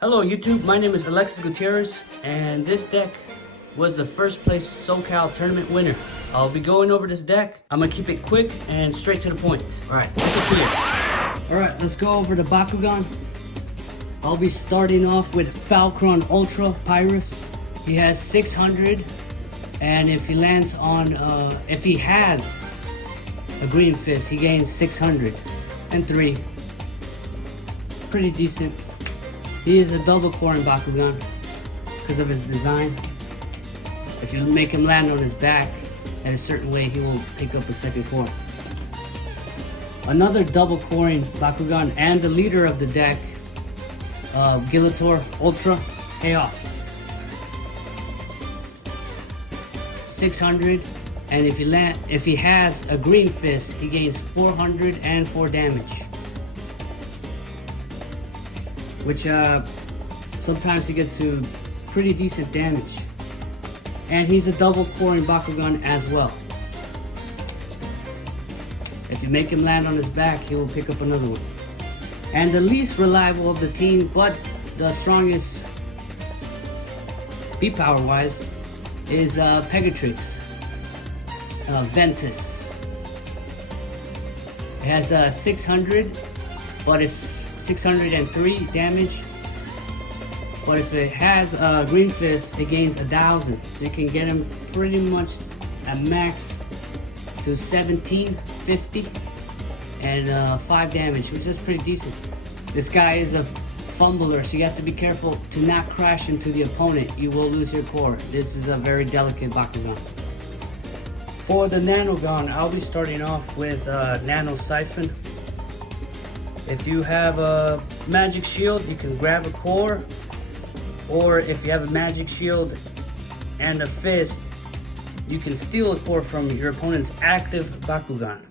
Hello YouTube, my name is Alexis Gutierrez, and this deck was the first place SoCal tournament winner. I'll be going over this deck. I'm gonna keep it quick and straight to the point. Alright, Alright, let's go over the Bakugan. I'll be starting off with Falcron Ultra Pyrus. He has 600, and if he lands on, if he has a green fist, he gains 600 and 3. Pretty decent. He is a double core in Bakugan because of his design. If you make him land on his back in a certain way, he will pick up a second core. Another double coring Bakugan and the leader of the deck, Gilator Ultra Chaos. 600, and if he has a green fist, he gains 404 damage. Which sometimes he gets to pretty decent damage. And he's a double coring Bakugan as well. If you make him land on his back, he will pick up another one. And the least reliable of the team, but the strongest beat power wise, is Pegatrix Ventus. It has 600, but if 603 damage, but if it has a green fist, it gains 1000, so you can get him pretty much at max to 1750 and 5 damage, which is pretty decent. This guy is a fumbler, so you have to be careful to not crash into the opponent. You will lose your core. This is a very delicate Bakugan. For the Nanogon, I'll be starting off with Nano Siphon. If you have a magic shield, you can grab a core, or if you have a magic shield and a fist, you can steal a core from your opponent's active Bakugan.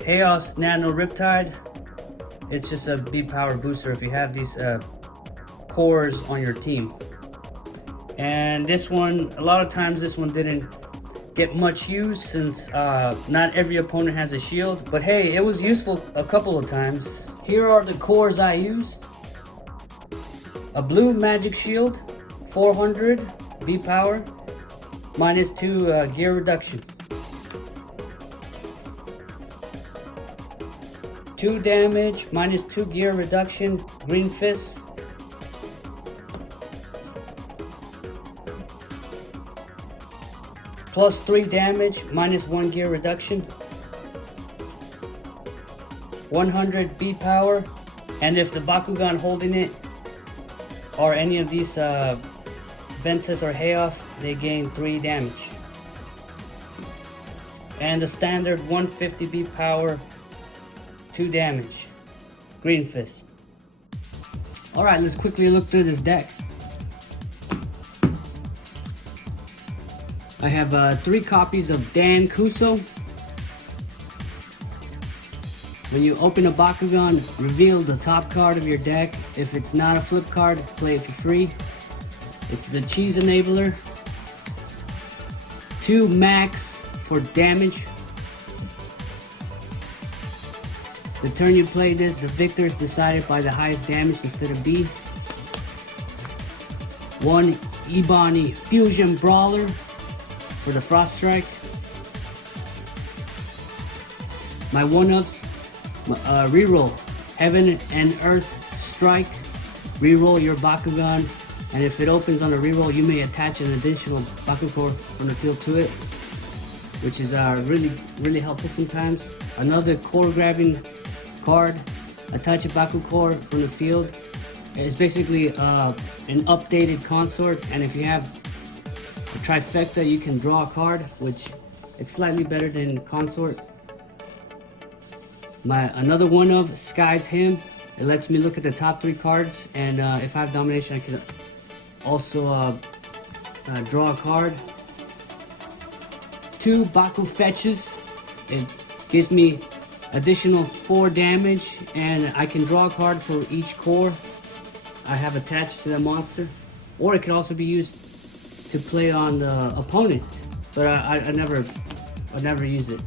Chaos Nano Riptide, it's just a beat power booster if you have these cores on your team. And this one, a lot of times this one didn't get much use since not every opponent has a shield, but hey, it was useful a couple of times. Here are the cores I used. A blue magic shield, 400 beat power, -2 gear reduction. 2 damage, -2 gear reduction, green fist. +3 damage, -1 gear reduction. 100 beat power, and if the Bakugan holding it or any of these Ventus or Chaos, they gain 3 damage. And the standard 150 beat power, 2 damage, green fist. Alright, let's quickly look through this deck. I have 3 copies of Dan Kuso. When you open a Bakugan, reveal the top card of your deck. If it's not a flip card, play it for free. It's the Cheese Enabler. 2 max for damage. The turn you play this, the victor is decided by the highest damage instead of B. 1 Ebony Fusion Brawler for the Frost Strike. My 1-ups, reroll Heaven and Earth Strike. Reroll your Bakugan, and if it opens on a reroll, you may attach an additional Bakugan from the field to it, which is really helpful sometimes. Another core grabbing card, attach a Baku core from the field. It's basically an updated consort, and if you have a trifecta, you can draw a card, which it's slightly better than consort. Another one of Sky's Hymn. It lets me look at the top 3 cards, and if I have domination, I can also draw a card. 2 Baku Fetches. It gives me additional 4 damage, and I can draw a card for each core I have attached to that monster, or it can also be used to play on the opponent, but I never use it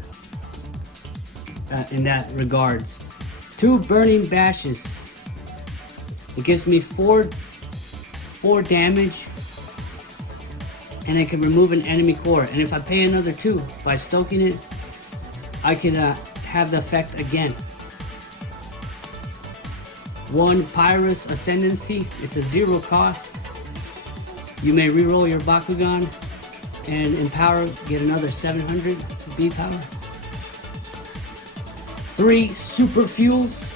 in that regards. 2 burning bashes. It gives me 4 damage, and it can remove an enemy core. And if I pay another 2 by stoking it, I can have the effect again. 1 Pyrus Ascendancy. It's a 0 cost. You may reroll your Bakugan, and in power get another 700 B power. 3 Super Fuels.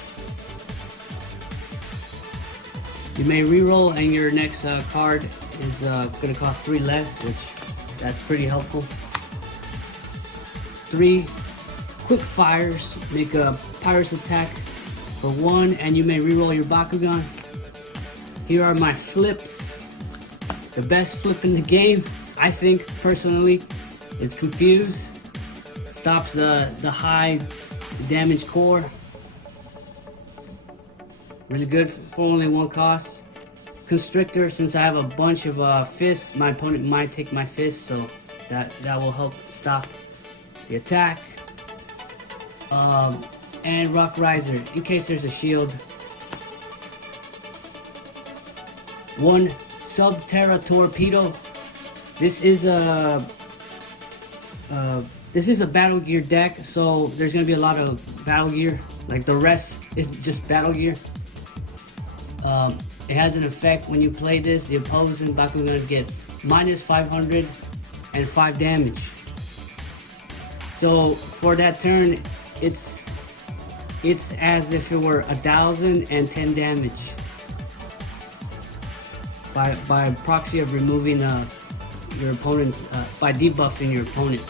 You may reroll, and your next card is going to cost 3 less, which that's pretty helpful. 3 Quick Fires. Make a Pyrus attack for 1, and you may reroll your Bakugan. Here are my flips. The best flip in the game, I think personally, is Confuse. Stops the high damage core. Really good for only 1 cost. Constrictor, since I have a bunch of fists, my opponent might take my fists, so that will help stop the attack. And Rock Riser, in case there's a shield. 1 Subterra Torpedo. This is a battle gear deck, so there's gonna be a lot of battle gear. Like the rest is just battle gear. It has an effect when you play this. The opposing Bakugan get minus 500 and 5 damage. So for that turn, it's as if it were 1,010 damage by proxy of removing your opponent's by debuffing your opponent.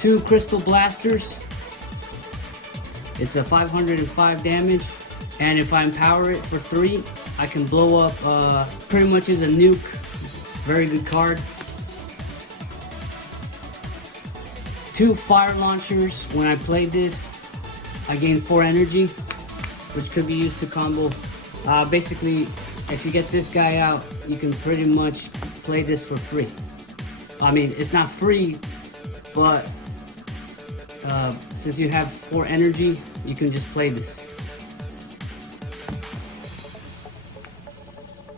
2 Crystal Blasters. It's a 505 damage, and if I empower it for 3, I can blow up pretty much as a nuke. Very good card. 2 Fire Launchers. When I play this, I gain 4 energy, which could be used to combo. Basically, if you get this guy out, you can pretty much play this for free. I mean, it's not free, but since you have 4 energy, you can just play this.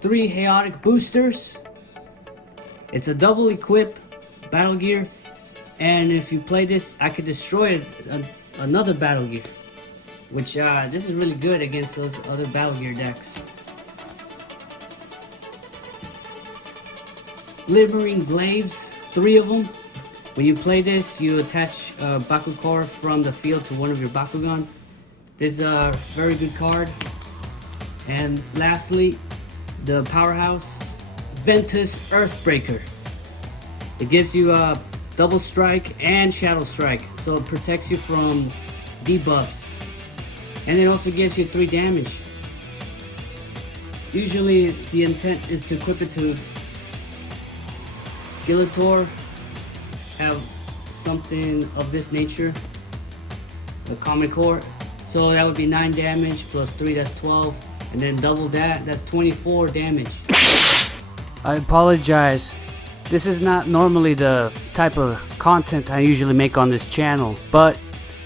3 Chaotic Boosters. It's a double equip battle gear, and if you play this, I could destroy another battle gear, which this is really good against those other battle gear decks. Glimmering Glaives, 3 of them. When you play this, you attach Baku Core from the field to one of your Bakugan. This is a very good card. And lastly, the powerhouse Ventus Earthbreaker. It gives you a double strike and shadow strike, so it protects you from debuffs, and it also gives you 3 damage. Usually the intent is to equip it to Skeletor, have something of this nature, the common core, so that would be 9 damage plus 3, that's 12, and then double that's 24 damage. I apologize. This is not normally the type of content I usually make on this channel, but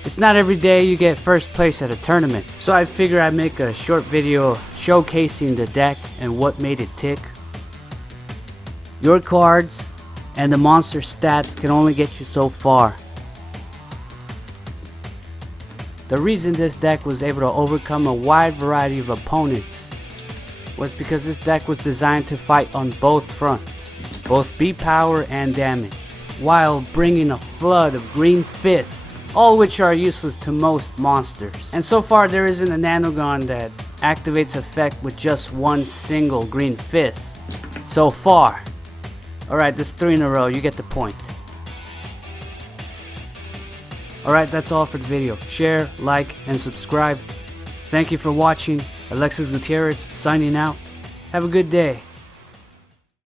it's not every day you get first place at a tournament. So I figure I'd make a short video showcasing the deck and what made it tick. Your cards and the monster stats can only get you so far. The reason this deck was able to overcome a wide variety of opponents was because this deck was designed to fight on both fronts, both beat power and damage, while bringing a flood of green fists, all which are useless to most monsters. And so far there isn't a nanogon that activates effect with just one single green fist. So far. Alright, that's 3 in a row, you get the point. Alright, that's all for the video. Share, like, and subscribe. Thank you for watching. Alexis Gutierrez signing out. Have a good day.